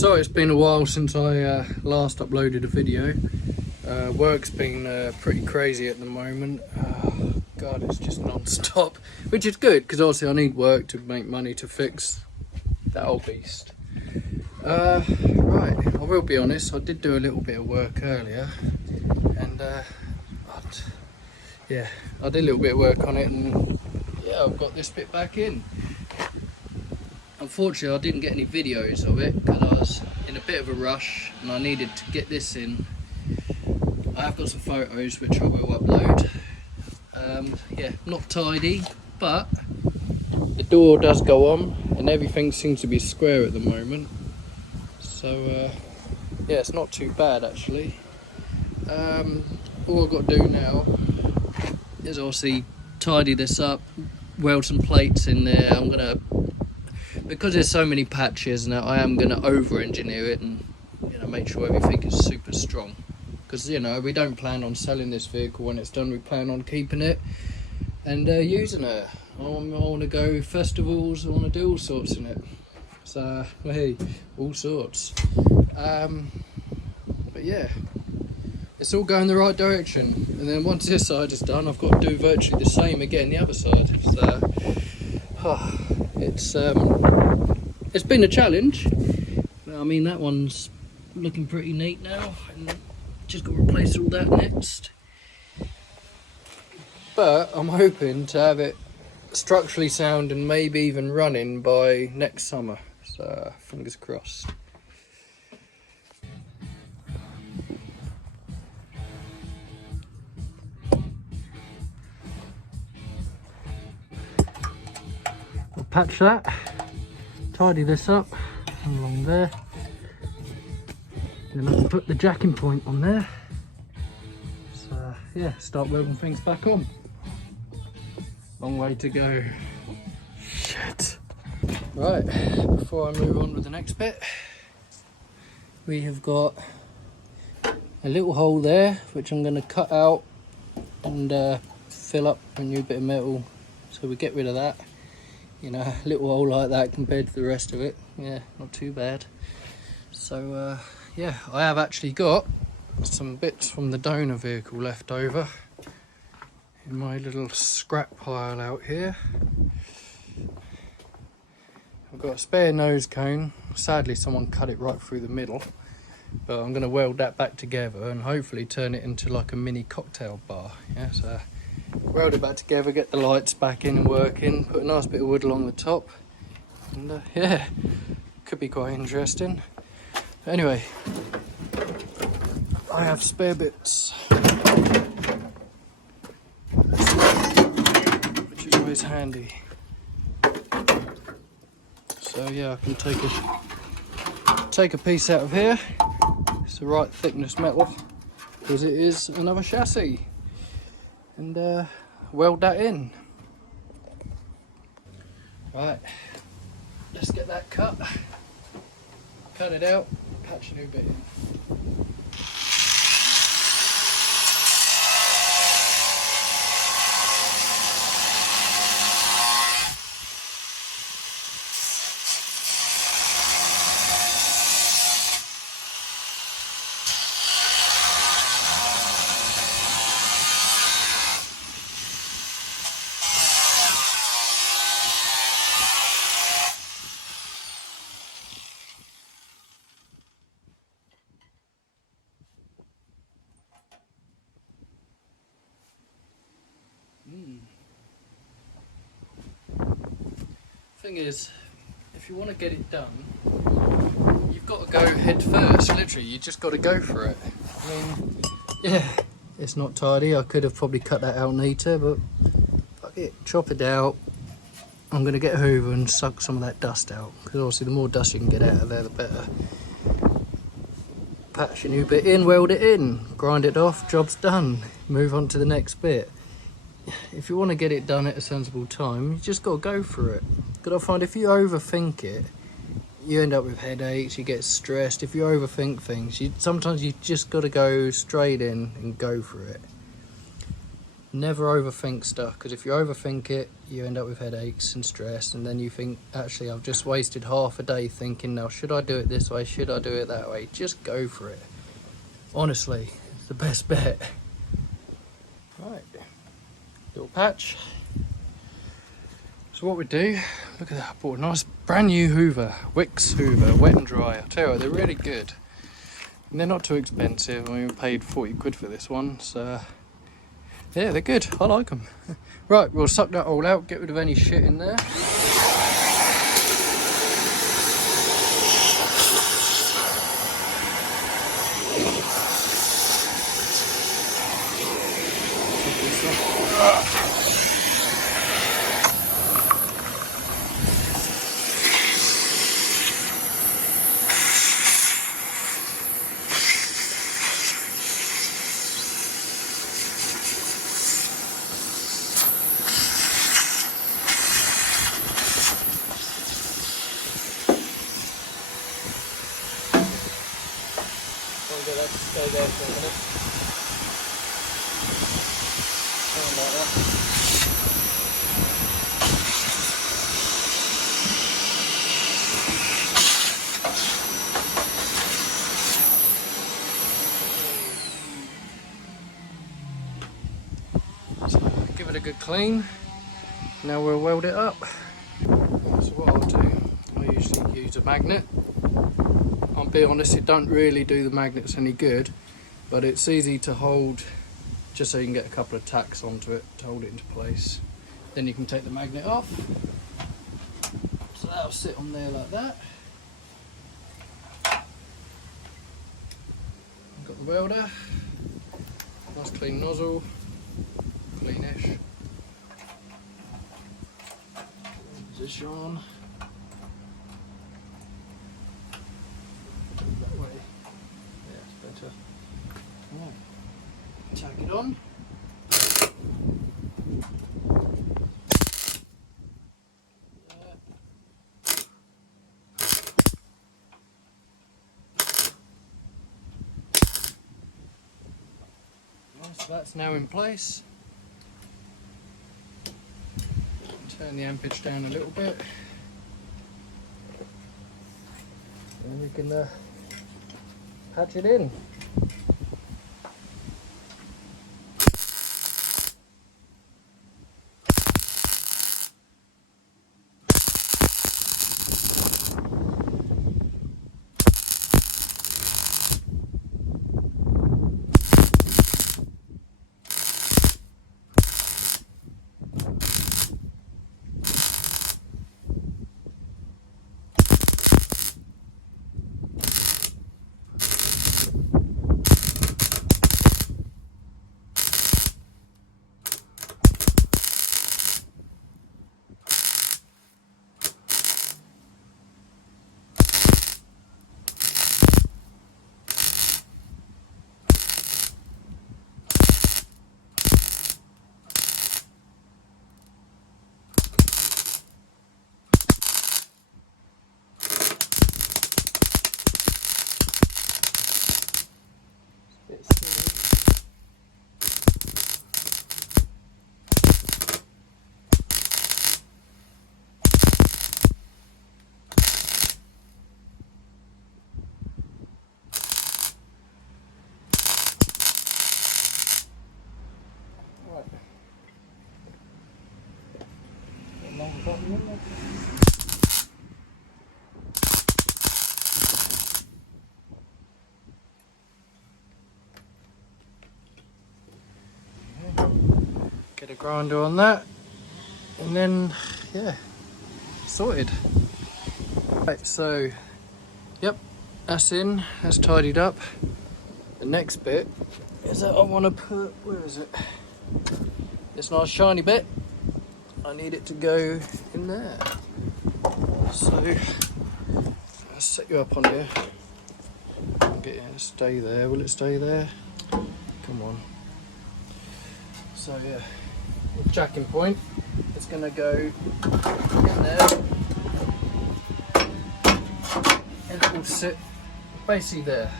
Sorry, it's been a while since I last uploaded a video. Work's been pretty crazy at the moment. God, it's just non-stop, which is good because obviously I need work to make money to fix that old beast. Right, I will be honest, I did do a little bit of work earlier, and yeah, I did a little bit of work on it, and yeah, I've got this bit back in. Unfortunately, I didn't get any videos of it because I was in a bit of a rush and I needed to get this in. I have got some photos which I will upload. Yeah, not tidy, but the door does go on and everything seems to be square at the moment. So yeah, it's not too bad actually. All I've got to do now is obviously tidy this up, weld some plates in there. I'm gonna, because there's so many patches now, I am gonna over-engineer it and make sure everything is super strong. Because we don't plan on selling this vehicle when it's done. We plan on keeping it and using it. I want to go festivals. I want to do all sorts in it. So hey, all sorts. But yeah, it's all going the right direction. And then once this side is done, I've got to do virtually the same again the other side. It's been a challenge. I mean, that one's looking pretty neat now, and just got to replace all that next. But I'm hoping to have it structurally sound and maybe even running by next summer. So fingers crossed. I'll patch that, tidy this up along there, then I can put the jacking point on there. So yeah, start welding things back on. Long way to go. Shit. Right, before I move on with the next bit, we have got a little hole there which I'm going to cut out and fill up a new bit of metal, so we get rid of that. A little hole like that compared to the rest of it. Yeah, not too bad. So yeah, I have actually got some bits from the donor vehicle left over in my little scrap pile out here. I've got a spare nose cone. Sadly, someone cut it right through the middle, but I'm going to weld that back together and hopefully turn it into like a mini cocktail bar. Yeah, so weld it back together, get the lights back in and working, put a nice bit of wood along the top, and yeah, could be quite interesting. But anyway, I have spare bits, which is always handy. So yeah, I can take a piece out of here. It's the right thickness metal because it is another chassis, and weld that in. Right, let's get that cut it out, patch a new bit in. Thing is, if you want to get it done, you've got to go head first. Literally, you just got to go for it. I mean, yeah, it's not tidy. I could have probably cut that out neater, but fuck it, chop it out. I'm going to get a hoover and suck some of that dust out, because obviously the more dust you can get out of there, the better. Patch a new bit in, weld it in, grind it off, job's done. Move on to the next bit. If you want to get it done at a sensible time, you just got to go for it. Because I find if you overthink it, you end up with headaches, you get stressed. If you overthink things, sometimes you just got to go straight in and go for it. Never overthink stuff, because if you overthink it, you end up with headaches and stress, and then you think, actually, I've just wasted half a day thinking, now, should I do it this way? Should I do it that way? Just go for it. Honestly, it's the best bet. Right, little patch. So what we do, look at that, I bought a nice brand new Hoover, Wix Hoover, wet and dry. I tell you what, they're really good. And they're not too expensive. I mean, we paid 40 quid for this one, so yeah, they're good. I like them. Right, we'll suck that all out, get rid of any shit in there. I'll get that to stay there for a minute. Something like that. So give it a good clean. Now we'll weld it up. So what I'll do, I usually use a magnet. I'll be honest, it don't really do the magnets any good, but it's easy to hold, just so you can get a couple of tacks onto it to hold it into place. Then you can take the magnet off. So that'll sit on there like that. I've got the welder, nice clean nozzle, cleanish. Position on. That way. Yeah, it's better. Right. Tack it on. So that's now in place. Turn the ampage down a little bit, and we can patch it in. Get a grinder on that, and then yeah, sorted. Right, so yep, that's in, that's tidied up. The next bit is that I want to put, where is it? This nice shiny bit, I need it to go in there. So I'll set you up on here. Get it to stay there. Will it stay there? Come on. So yeah, the jacking point, it's going to go in there, and it will sit basically there.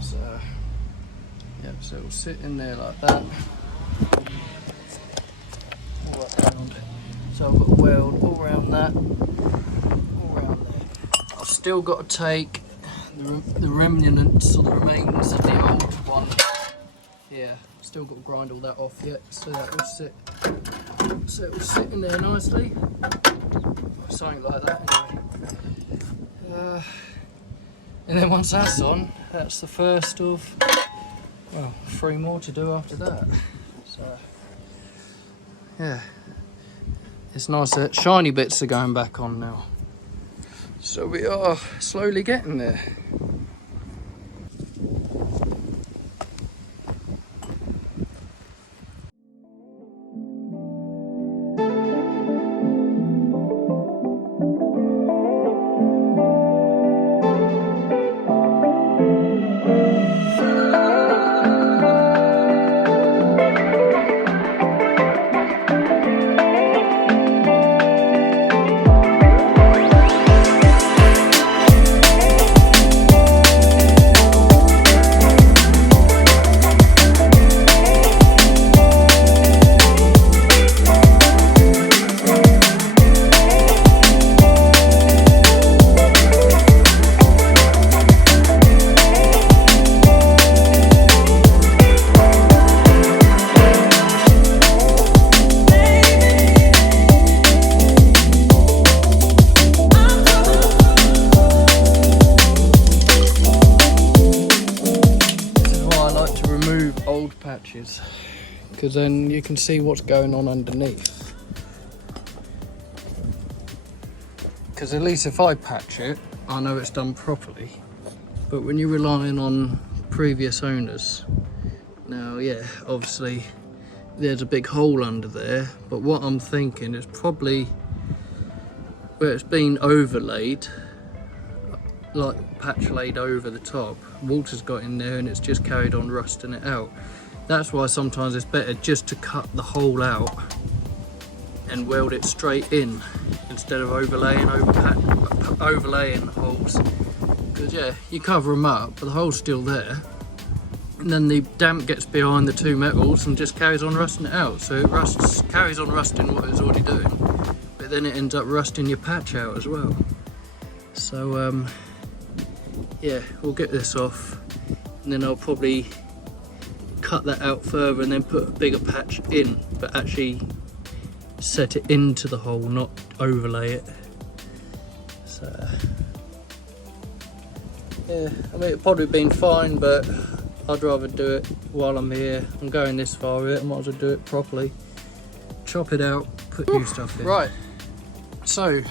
So yeah, So it'll sit in there like that. All around. So I've got a weld all around that, all around there. I've still got to take the remnants or the remains of the old one here. Still got to grind all that off yet, so that will sit. So it will sit in there nicely, or something like that. Anyway. And then once that's on, that's the first of, well, 3 more to do after that. So yeah, it's nice that shiny bits are going back on now. So we are slowly getting there. Old patches, because then you can see what's going on underneath. Because at least if I patch it, I know it's done properly. But when you're relying on previous owners, now yeah, obviously there's a big hole under there, but what I'm thinking is probably where it's been overlaid, like patch laid over the top, water's got in there and it's just carried on rusting it out. That's why sometimes it's better just to cut the hole out and weld it straight in instead of overlaying the holes. Because yeah, you cover them up but the hole's still there, and then the damp gets behind the two metals and just carries on rusting it out. So it carries on rusting what it's already doing, but then it ends up rusting your patch out as well. So yeah, we'll get this off and then I'll probably cut that out further and then put a bigger patch in, but actually set it into the hole, not overlay it. So yeah, I mean, it'd probably been fine, but I'd rather do it while I'm here. I'm going this far with it, I might as well do it properly. Chop it out, put new stuff in. Right, so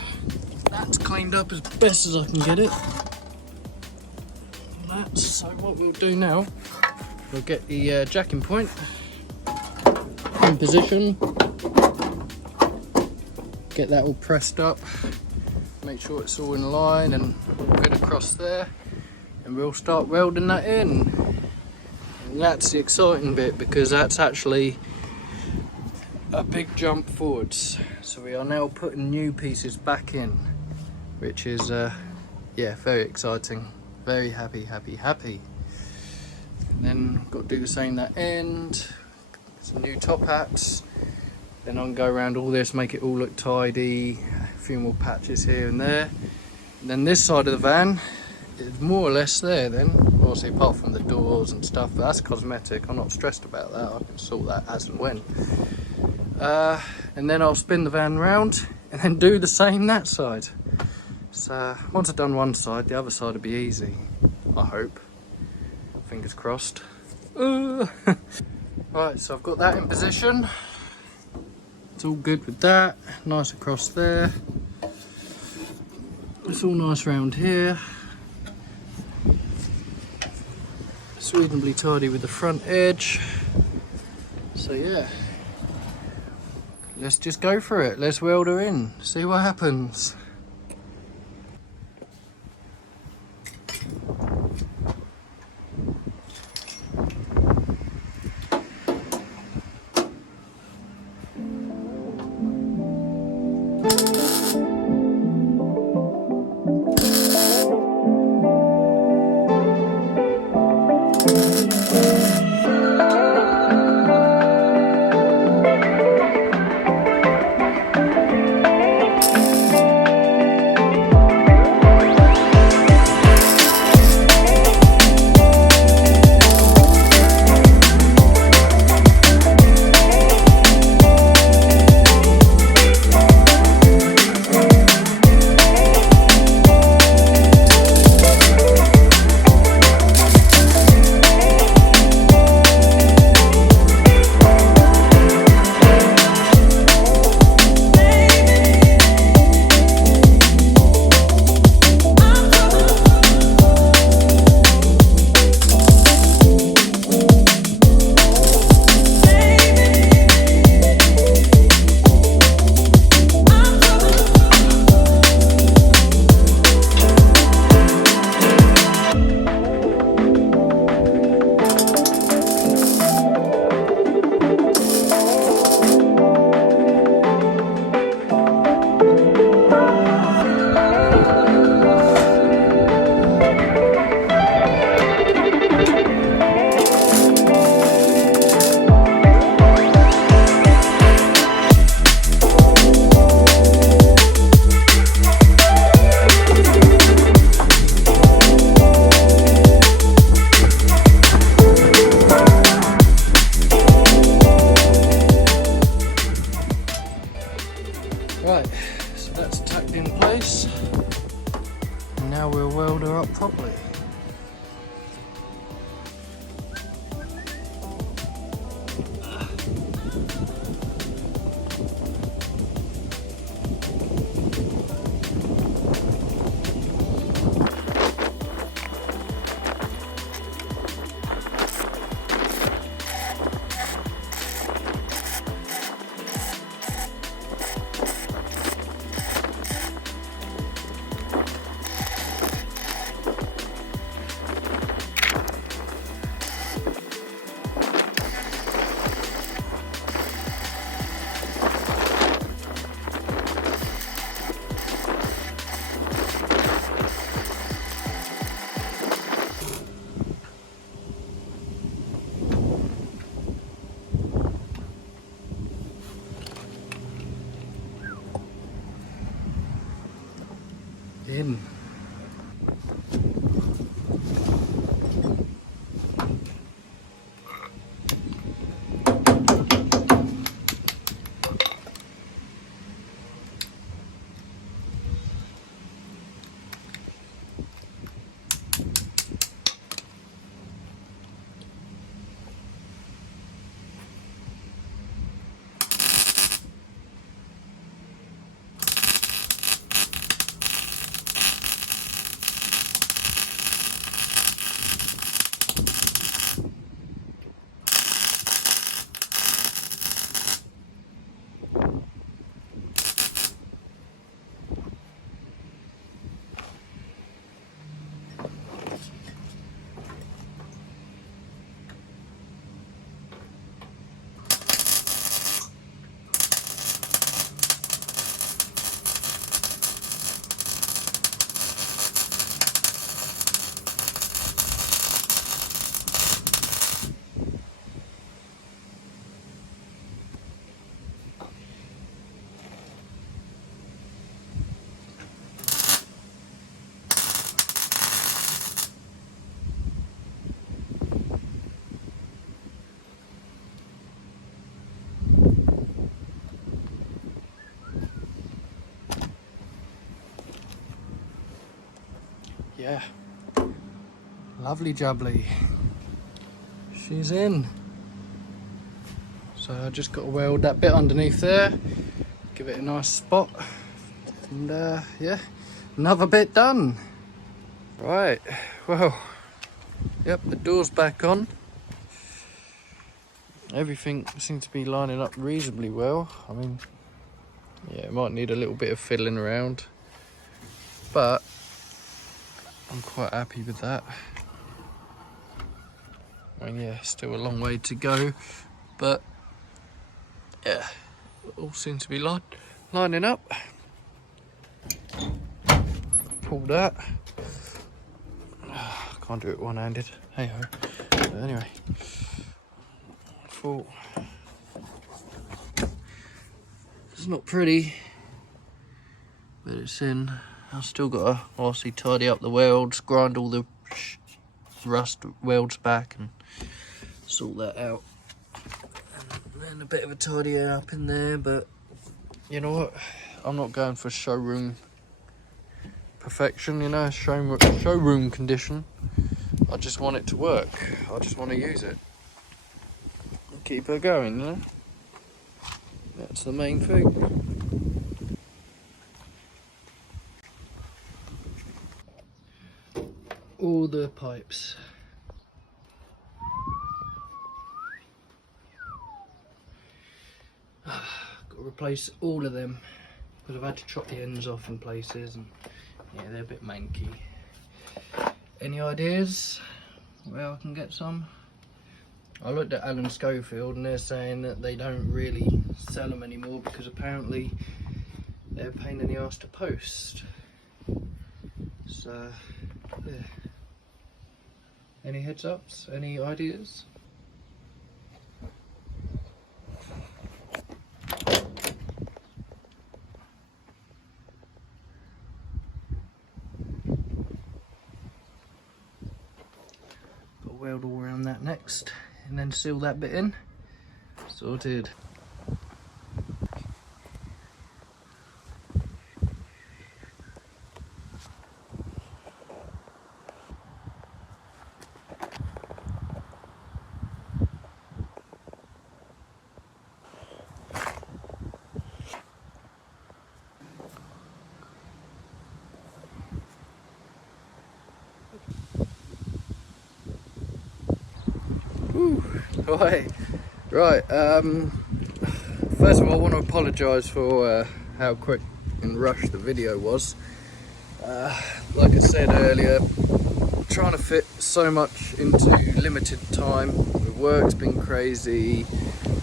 that's cleaned up as best as I can get it. So what we'll do now, we'll get the jacking point in position, get that all pressed up, make sure it's all in line and all good across there, and we'll start welding that in. And that's the exciting bit, because that's actually a big jump forwards. So we are now putting new pieces back in, which is yeah, very exciting. Very happy. And then got to do the same that end, some new top hats, then I can go around all this, make it all look tidy, a few more patches here and there. And then this side of the van is more or less there then, obviously apart from the doors and stuff, but that's cosmetic, I'm not stressed about that, I can sort that as and when. And then I'll spin the van round and then do the same that side. So once I've done one side, the other side will be easy, I hope. Fingers crossed. Right, so I've got that in position. It's all good with that. Nice across there. It's all nice around here. It's reasonably tidy with the front edge. So yeah, let's just go for it. Let's weld her in, see what happens. yeah, lovely jubbly. She's in. So I just got to weld that bit underneath there, give it a nice spot, and yeah, another bit done. Right, well, yep, the door's back on. Everything seems to be lining up reasonably well. I mean, yeah, it might need a little bit of fiddling around, but I'm quite happy with that. I mean, yeah, still a long way to go, but yeah, all seems to be lining up. Pull that. Can't do it one-handed. Hey ho. But anyway, thought it's not pretty, but it's in. I've still got to obviously tidy up the welds, grind all the rust welds back, and sort that out. And then a bit of a tidy up in there, but you know what? I'm not going for showroom perfection, you know, showroom condition. I just want it to work. I just want to use it. Keep her going, you know? That's the main thing. All the pipes. Got to replace all of them because I've had to chop the ends off in places, and yeah, they're a bit manky. Any ideas where I can get some? I looked at Alan Schofield and they're saying that they don't really sell them anymore because apparently they're a pain in the arse to post. So yeah, any heads ups, any ideas? Weld all around that next, and then seal that bit in. Sorted. Right, first of all I want to apologise for how quick and rushed the video was. Like I said earlier, trying to fit so much into limited time. The work's been crazy,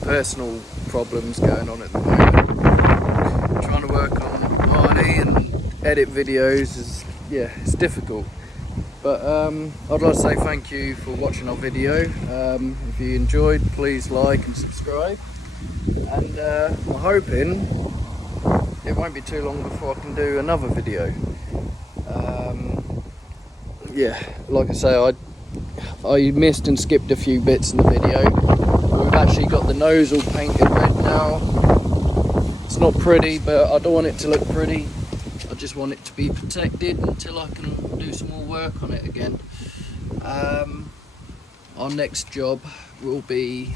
personal problems going on at the moment. Trying to work on Hardy and edit videos is, yeah, it's difficult. But I'd like to say thank you for watching our video. If you enjoyed, please like and subscribe. And I'm hoping it won't be too long before I can do another video. Yeah, like I say, I missed and skipped a few bits in the video. We've actually got the nose all painted red now. It's not pretty, but I don't want it to look pretty. I just want it to be protected until I can do some more work on it again. Our next job will be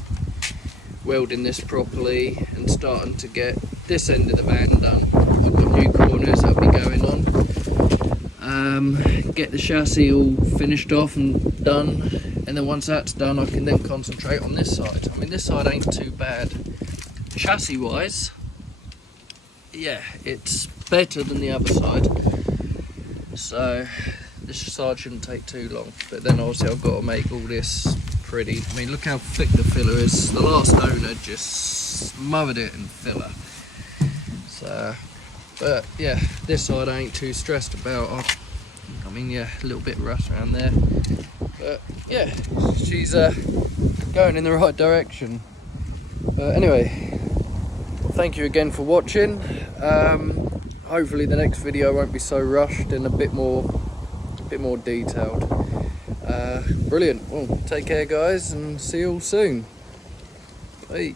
welding this properly and starting to get this end of the van done. I've got new corners that'll be going on. Get the chassis all finished off and done, and then once that's done I can then concentrate on this side. I mean, this side ain't too bad chassis wise. Yeah, it's better than the other side, so this side shouldn't take too long. But then obviously I've got to make all this pretty. I mean, look how thick the filler is. The last owner just smothered it in filler. So, but yeah, this side I ain't too stressed about. I mean, yeah, a little bit rust around there, but yeah, she's going in the right direction. Anyway, thank you again for watching. Hopefully the next video won't be so rushed and a bit more detailed. Brilliant. Well, take care guys, and see you all soon. Bye.